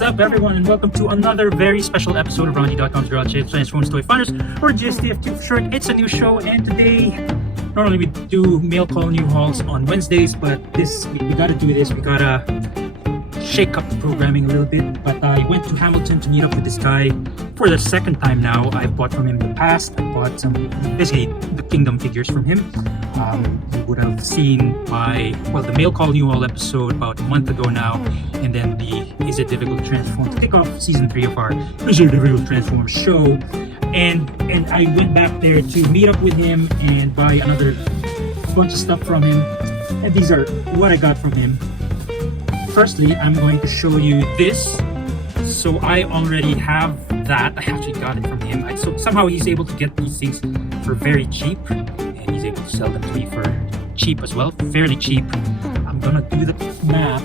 What's up, everyone, and welcome to another very special episode of RONJIE.COM's Transformers Toy Funders, or GSTF2 for short. It's a new show, and today, normally we do mail call new hauls on Wednesdays, but we gotta do this. We gotta shake up the programming a little bit. But I went to Hamilton to meet up with this guy for the second time now. I bought from him in the past. I bought basically the Kingdom figures from him. You would have seen the mail call new haul episode about a month ago now, and then the Is It Difficult to Transform to kick off season 3 of our Is It Difficult to Transform show. And I went back there to meet up with him and buy another bunch of stuff from him. And these are what I got from him. Firstly, I'm going to show you this. So I already have that. I actually got it from him. So somehow he's able to get these things for very cheap, and he's able to sell them to me for cheap as well, fairly cheap. I'm gonna do the math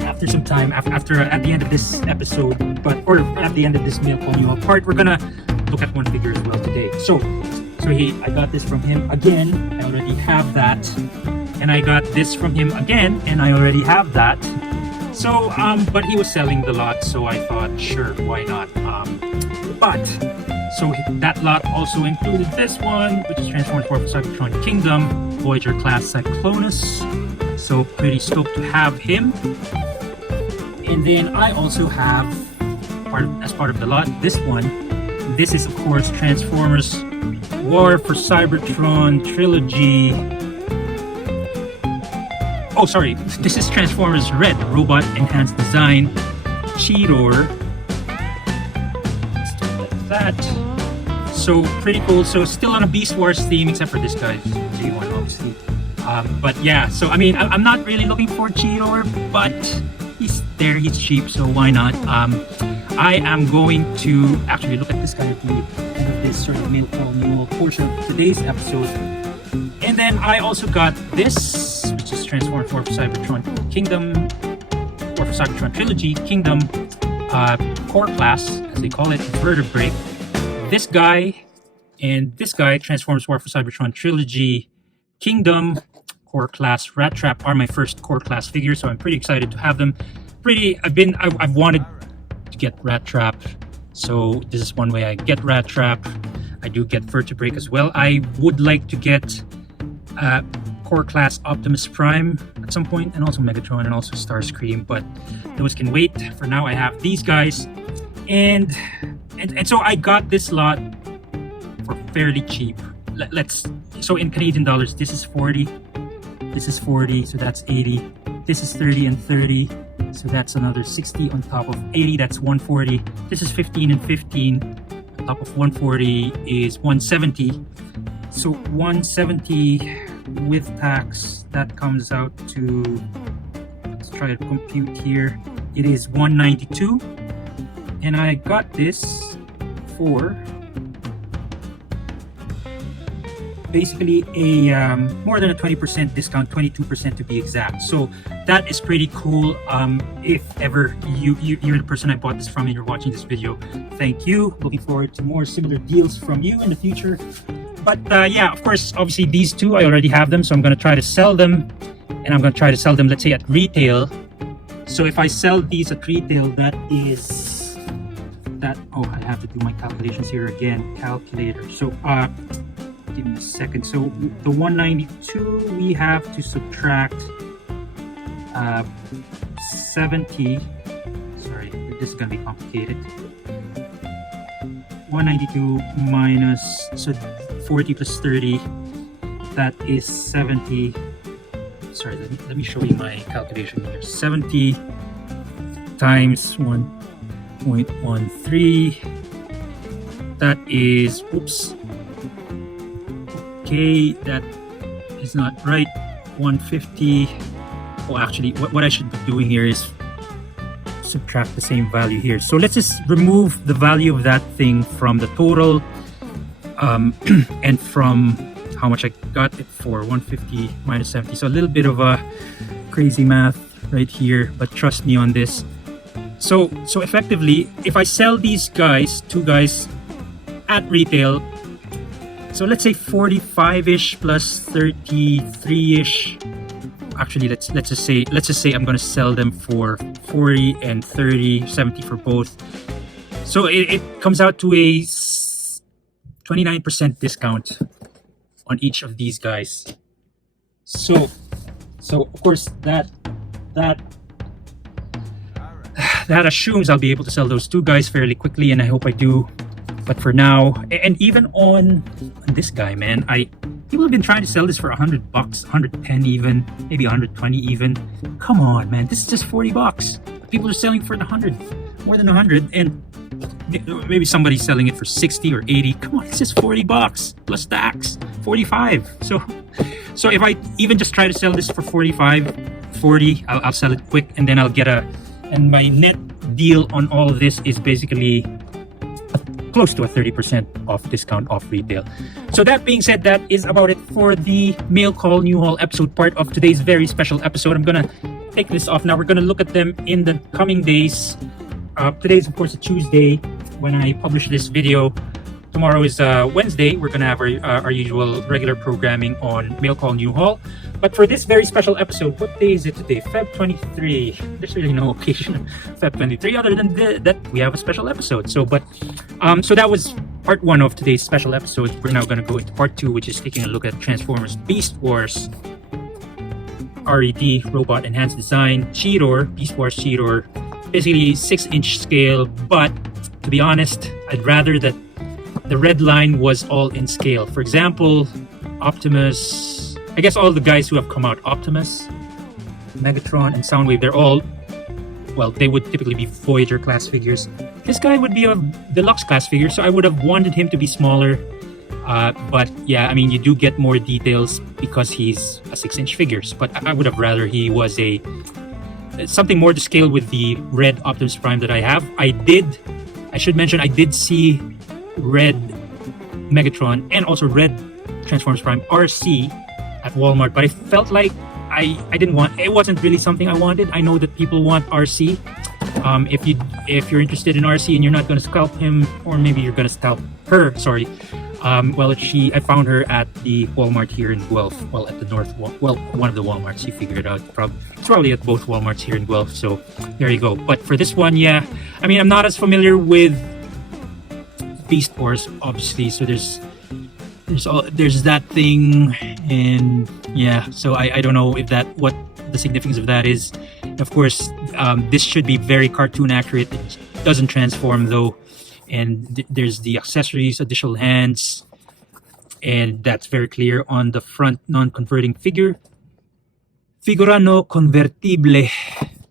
after some time, at the end of this episode, or at the end of this mail call new haul part. We're gonna look at one figure as well today. So I got this from him again. I already have that. And I got this from him again, and I already have that. So, but he was selling the lot, so I thought, sure, why not? So that lot also included this one, which is Transformers for Cybertron Kingdom, Voyager class Cyclonus. So pretty stoked to have him. And then I also have, as part of the lot, this one. This is, of course, Transformers War for Cybertron Trilogy. Oh, sorry, this is Transformers Red Robot Enhanced Design Cheetor. Like that. So pretty cool. So still on a Beast Wars theme, except for this guy, G1, obviously. But yeah, so I mean, I'm not really looking for Cheetor, but he's there, he's cheap, so why not? I am going to actually look at this guy at the end of this sort of mail call new haul portion of today's episode. And then I also got this, which is Transformers for Cybertron Kingdom, or for Cybertron Trilogy Kingdom Core Class, as they call it, Vertebrae. This guy and this guy, Transformers War for Cybertron Trilogy Kingdom Core Class Rat Trap, are my first Core Class figures, so I'm pretty excited to have them. I've wanted to get Rat Trap, so this is one way I get Rat Trap. I do get Vertebrae as well. I would like to get Core Class Optimus Prime at some point, and also Megatron, and also Starscream, but those can wait. For now, I have these guys, and so I got this lot for fairly cheap. So in Canadian dollars, this is 40, this is 40, so that's 80. This is 30 and 30, so that's another 60 on top of 80. That's 140. This is 15 and 15. On top of 140 is 170. So 170 with tax, that comes out to, let's try to compute here, it is 192. And I got this for basically a more than a 20% discount, 22% to be exact. So that is pretty cool. If ever you're the person I bought this from and you're watching this video, thank you. Looking forward to more similar deals from you in the future. But yeah, of course, obviously these two, I already have them, so I'm going to try to sell them. And I'm going to try to sell them, let's say, at retail. So if I sell these at retail, I have to do my calculations here again. Calculator. So give me a second. So the 192, we have to subtract 70. Sorry, this is going to be complicated. 192 minus, so 40 plus 30, that is 70. Sorry, let me show you my calculation here. 70 times 1.13, that is, oops, okay, that is not right. 150. Oh, actually, what I should be doing here is subtract the same value here. So let's just remove the value of that thing from the total, and from how much I got it for. 150 minus 70. So a little bit of a crazy math right here, but trust me on this. So effectively, if I sell these guys, two guys, at retail, so let's say 45-ish plus 33-ish, actually let's just say I'm gonna sell them for 40 and 30, 70 for both. So it comes out to a 29% discount on each of these guys. So of course that assumes I'll be able to sell those two guys fairly quickly, and I hope I do. But for now, and even on this guy, man, people have been trying to sell this for $100, 110 even, maybe 120 even. Come on, man, this is just $40. People are selling for 100, more than 100, and maybe somebody's selling it for 60 or 80. Come on, it's just $40 plus tax, 45. So if I even just try to sell this for 45, 40, I'll sell it quick, and then I'll get and my net deal on all of this is basically close to a 30% off discount off retail. So that being said, that is about it for the mail call new haul episode part of today's very special episode. I'm gonna take this off now. We're gonna look at them in the coming days. Today's of course a Tuesday when I publish this video. Tomorrow is Wednesday. We're gonna have our usual regular programming on mail call new haul. But for this very special episode, what day is it today? Feb 23. There's really no occasion Feb 23 other than that we have a special episode. So that was part 1 of today's special episode. We're now going to go into part 2, which is taking a look at Transformers Beast Wars RED Robot Enhanced Design Cheetor, Beast Wars Cheetor, basically 6-inch scale. But to be honest, I'd rather that the red line was all in scale. For example, Optimus, I guess all the guys who have come out, Optimus, Megatron, and Soundwave, they're all, well, they would typically be Voyager class figures. This guy would be a deluxe class figure, so I would have wanted him to be smaller. But yeah, I mean, you do get more details because he's a 6-inch figure. But I would have rather he was something more to scale with the red Optimus Prime that I have. I should mention, I did see red Megatron and also red Transformers Prime RC at Walmart, but I felt like I didn't want, it wasn't really something I wanted. I know that people want RC. If you're interested in RC and you're not going to scalp him, or maybe you're going to scalp her, sorry. I found her at the Walmart here in Guelph. Well, at the North, one of the Walmarts. You figure it out. It's probably at both Walmarts here in Guelph. So there you go. But for this one, yeah, I mean, I'm not as familiar with Beast Wars, obviously. So there's that thing, and yeah, so I don't know what the significance of that is. And of course, this should be very cartoon accurate. It doesn't transform though, and there's the accessories, additional hands, and that's very clear on the front non-converting figura no convertible.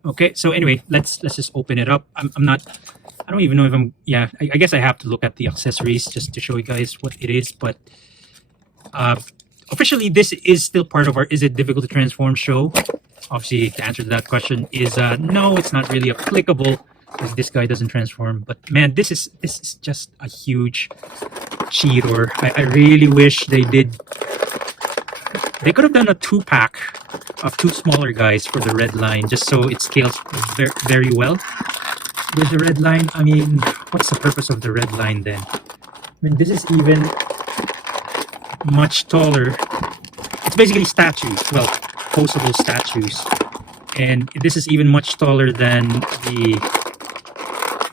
Okay, so anyway, let's just open it up. I don't even know if I guess I have to look at the accessories just to show you guys what it is. But officially, this is still part of our Is It Difficult to Transform show. Obviously, the answer to that question is no, it's not really applicable because this guy doesn't transform. But man, this is just a huge Cheetor. I really wish they did. They could have done a 2-pack of 2 smaller guys for the red line, just so it scales very, very well. There's the red line. I mean, what's the purpose of the red line then? I mean, this is even much taller. It's basically statues, well, posable statues. And this is even much taller than the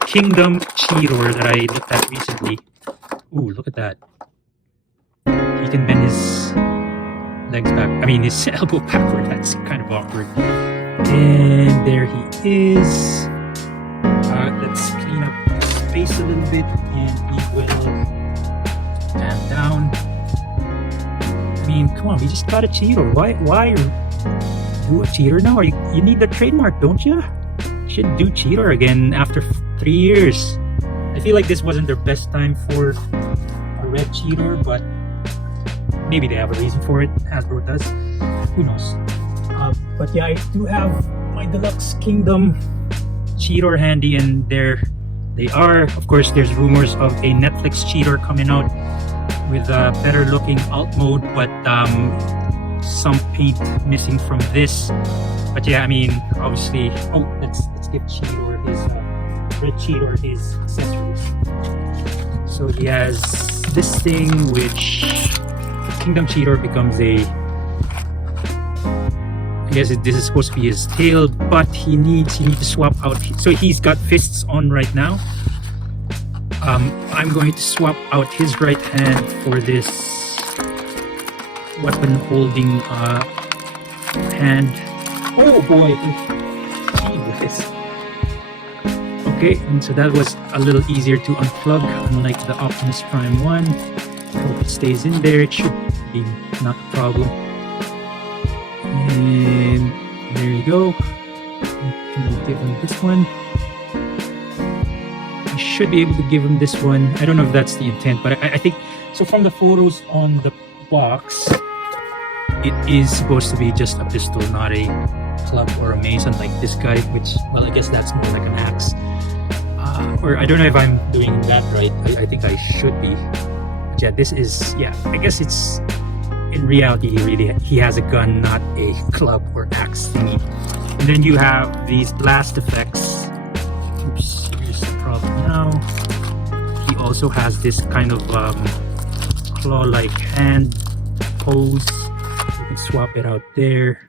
Kingdom Cheetor that I looked at recently. Ooh, look at that. He can bend his legs back. I mean, his elbow backward. That's kind of awkward. And there he is. Let's clean up the space a little bit, and we will stand down. I mean, come on, we just got a Cheetor. Why do a Cheetor now? You need the trademark, don't you? You should do Cheetor again after 3 years. I feel like this wasn't their best time for a RED Cheetor, but maybe they have a reason for it. Hasbro does. Who knows? But yeah, I do have my Deluxe Kingdom Cheetor handy, and there they are. Of course, there's rumors of a Netflix Cheetor coming out with a better looking alt mode, but some paint missing from this. But yeah, I mean, obviously, let's give Cheetor his RED Cheetor his accessories. So he has this thing, which Kingdom Cheetor becomes a guess this is supposed to be his tail, but he needs to swap out. So he's got fists on right now. I'm going to swap out his right hand for this weapon holding hand. Oh boy! Jesus. Okay, and so that was a little easier to unplug, unlike the Optimus Prime one. Hope it stays in there. It should be not a problem. And there you go. We'll give him this one. I should be able to give him this one. I don't know if that's the intent, but I think so. From the photos on the box, it is supposed to be just a pistol, not a club or a mace, unlike this guy, which, well, I guess that's more like an axe. Or I don't know if I'm doing that right. I think I should be. But yeah, this is, yeah, I guess it's, in reality, he has a gun, not a club or axe thingy. And then you have these blast effects. Oops, here's the problem now. He also has this kind of claw-like hand pose. You can swap it out there.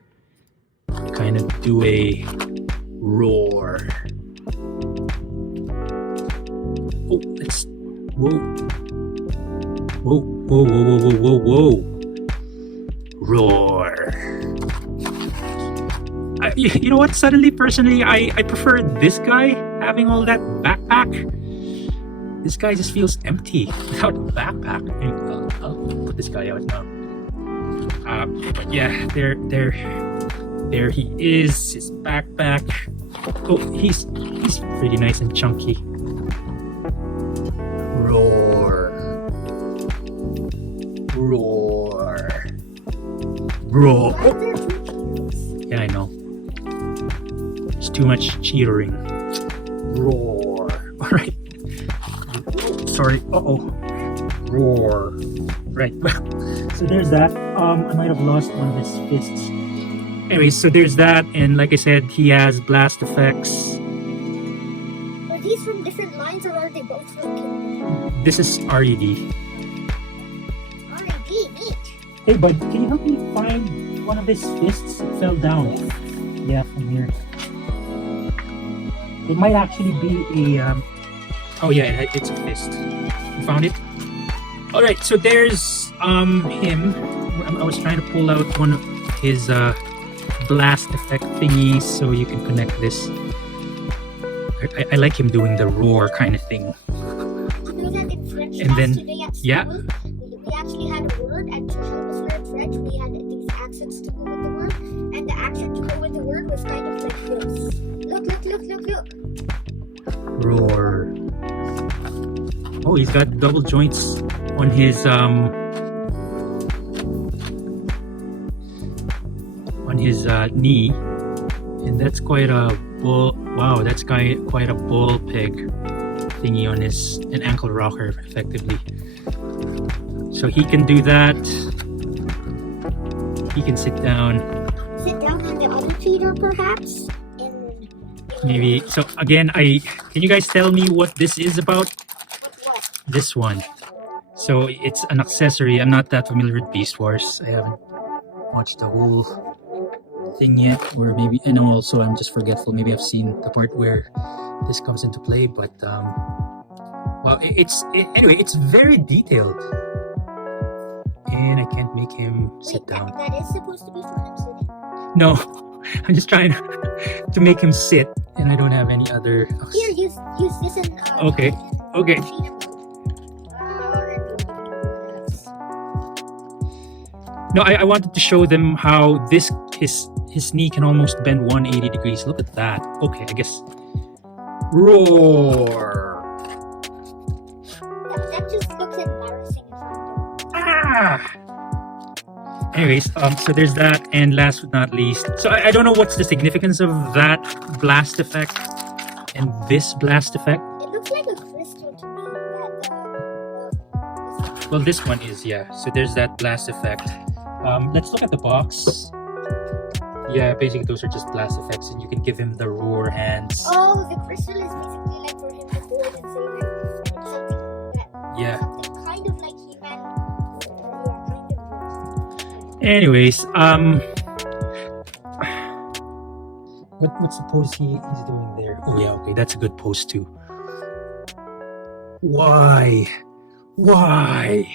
Kind of do a roar. Oh, let's, whoa. Whoa, whoa, whoa, whoa, whoa, whoa. Roar. You know what? Suddenly, personally, I prefer this guy having all that backpack. This guy just feels empty without a backpack. I'll put this guy out now. But yeah, there he is. His backpack. Oh, he's pretty nice and chunky. Roar. Roar. Roar. Oh. Yeah, I know. There's too much cheatering. Roar. Alright. Sorry. Uh-oh. Roar. Right. So there's that. I might have lost one of his fists. Anyway, so there's that. And like I said, he has blast effects. Are these from different lines or are they both from This is RED. RED, neat. Hey, bud, can you help me find one of his fists? It fell down. Yeah, from here. It might actually be a... Oh yeah, it's a fist. You found it? Alright, so there's him. I was trying to pull out one of his blast effect thingies so you can connect this. I like him doing the roar kind of thing. You know that in French And class then, today at school, yeah. we actually had a word, and to help us learn French, we had these accents to go with the word, and the accent to go with the word was kind of like this. Look, look, look, look, look. Roar. Oh, he's got double joints on his knee, and that's quite a ball. Wow, that's quite a ball peg thingy on an ankle rocker, effectively. So he can do that. He can sit down. Sit down on the other cheater, perhaps? Maybe. So again, can you guys tell me what this is about? What? This one. So it's an accessory. I'm not that familiar with Beast Wars. I haven't watched the whole thing yet, or maybe, and also I'm just forgetful. Maybe I've seen the part where this comes into play, but well, anyway, it's very detailed, and I can't make him sit down. That is supposed to be for him sitting? No, I'm just trying to make him sit, and I don't have any other. Here, use this and Okay. No, I wanted to show them how his knee can almost bend 180 degrees. Look at that. Okay, I guess. Roar. That just looks embarrassing if I Ah. Anyways, so there's that, and last but not least, so I don't know what's the significance of that blast effect and this blast effect. It looks like a crystal to me. Well, this one is, yeah. So there's that blast effect. Let's look at the box. Yeah, basically those are just blast effects, and you can give him the roar hands. Oh, the crystal is basically like for him to hold and say like something that. Yeah. Something kind of like He-Man. Yeah, kind of. Anyways, What's the pose he's doing there? Oh yeah, okay, that's a good pose too. Why? Why?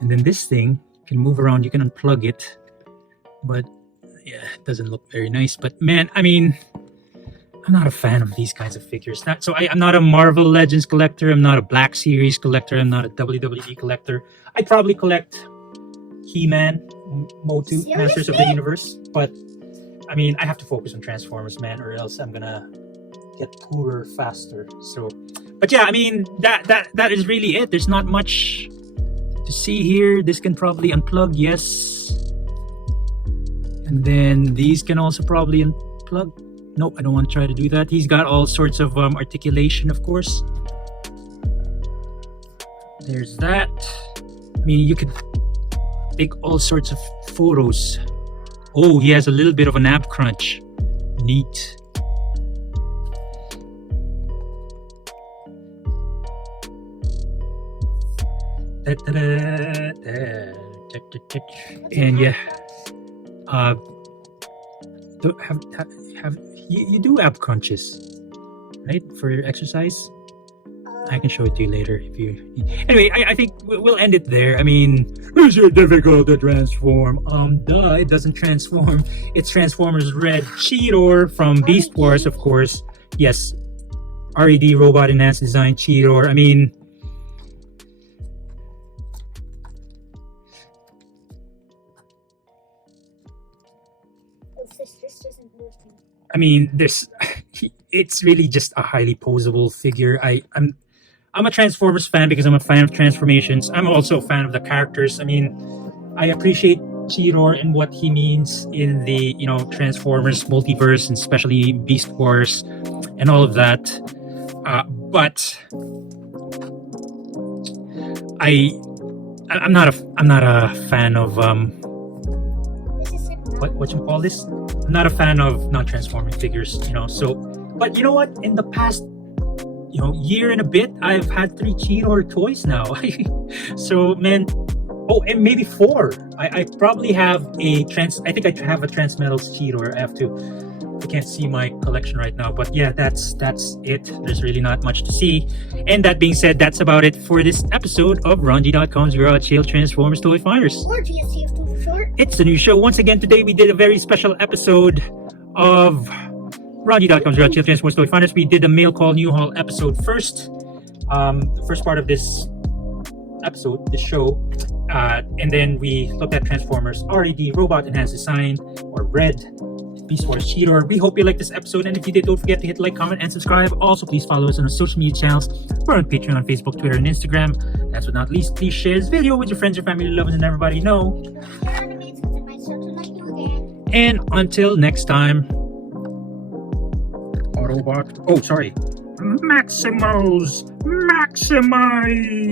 And then this thing can move around. You can unplug it, but yeah, it doesn't look very nice. But man, I mean, I'm not a fan of these kinds of figures. I'm not a Marvel Legends collector. I'm not a Black Series collector. I'm not a WWE collector. I'd probably collect He-Man, Motu, Masters of the Universe. But I mean, I have to focus on Transformers, man, or else I'm gonna get poorer faster. So, but yeah, I mean, that is really it. There's not much to see here. This can probably unplug, yes. And then these can also probably unplug. Nope, I don't want to try to do that. He's got all sorts of articulation, of course. There's that. I mean, you could take all sorts of photos. Oh, he has a little bit of an ab crunch. Neat. And yeah, you do ab crunches, right, for your exercise? I can show it to you later if you need. Anyway, I think we'll end it there. I mean, is it difficult to transform? Duh, it doesn't transform. It's Transformers Red Cheetor from Beast Wars, of course. Yes, RED Robot Enhanced Design Cheetor. I mean, it's really just a highly posable figure. I'm a Transformers fan because I'm a fan of transformations. I'm also a fan of the characters. I mean, I appreciate Cheetor and what he means in the, Transformers multiverse, and especially Beast Wars and all of that. But I'm not a fan of what you call this? I'm not a fan of non-transforming figures, So, but you know what? In the past, year and a bit, I've had 3 Cheetor toys now. So, man, and maybe 4. I probably have I think I have a Transmetals Cheetor. I can't see my collection right now, but yeah, that's it. There's really not much to see. And that being said, that's about it for this episode of RONJIE.COM's Garage Sale Transformers Toy Finders. Or GSTF2 for short. It's a new show. Once again, today we did a very special episode of RONJIE.COM's Garage Sale Transformers Toy Finders. We did the Mail Call New Haul episode first. The first part of this episode, this show. And then we looked at Transformers RED Robot Enhanced Design, or RED Beast Wars Cheetor. We hope you liked this episode, and if you did, don't forget to hit like, comment, and subscribe. Also, please follow us on our social media channels. We're on Patreon, on Facebook, Twitter, and Instagram. Last but not least, please share this video with your friends, your family, lovers, and everybody you know. And until next time, Autobot. Oh, sorry. Maximals, maximize.